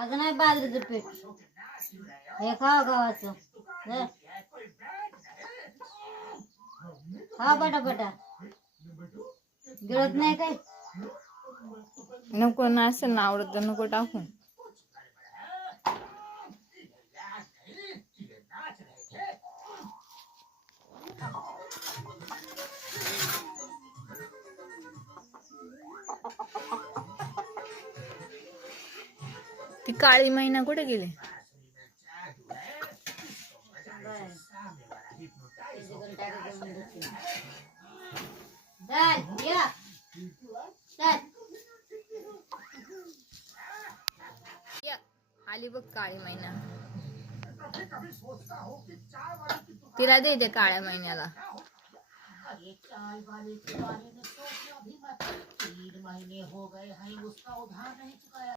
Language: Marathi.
आज नाही बाजरीचं पीठ हे खावा गव्हाचं खा बटा गिळत नाही काय नको ना असं ना आवडत नको टाकू ती काळी मैना कुठे गेली आली बघ काळी मैना तिला दे ते काळ्या महिन्याला 3 महीने हो गए हैं उसका उधार नहीं चुकाया